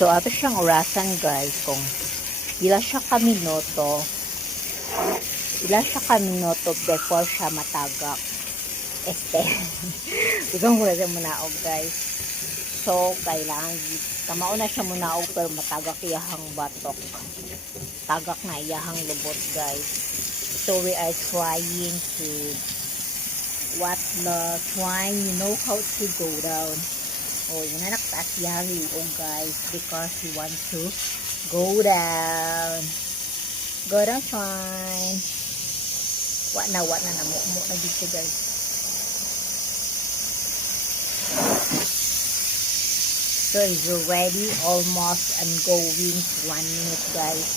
So, ato siyang orasan guys kung ila siya kaminoto before siya matagak. Ikaw muna siya munaog guys. So, kailangan kamao na siya munaog pero matagak iyahang batok. Tagak na iyahang lubot guys. So, we are trying to you know how to go down. Oh, yun na nakataas yung liog guys because he wants to go down. Go down fine. Wa na namumo na dito guys. So he's already almost and going 1 minute guys.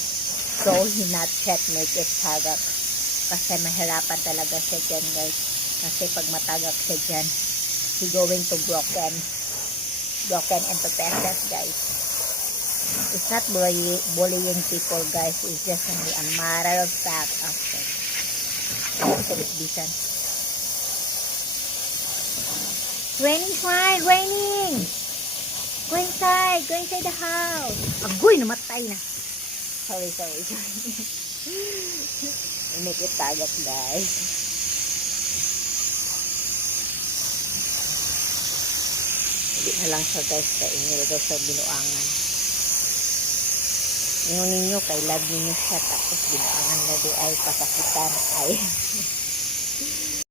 So he not yet make it tagak. Kasi mahirapan talaga siya dyan guys. Kasi pag matagak siya dyan, he going to broken into pieces guys. It's not bullying people guys. It's just only a matter of fact. Okay. So it's decent. Raining fine, raining. Go inside the house. Agoy, namatay na. Sorry. Make it tagak guys. Hindi na lang siya guys sa inyo daw sa binuangan. Ingon ninyo kay love ninyo siya tapos binuangan na di ay pasakitan ay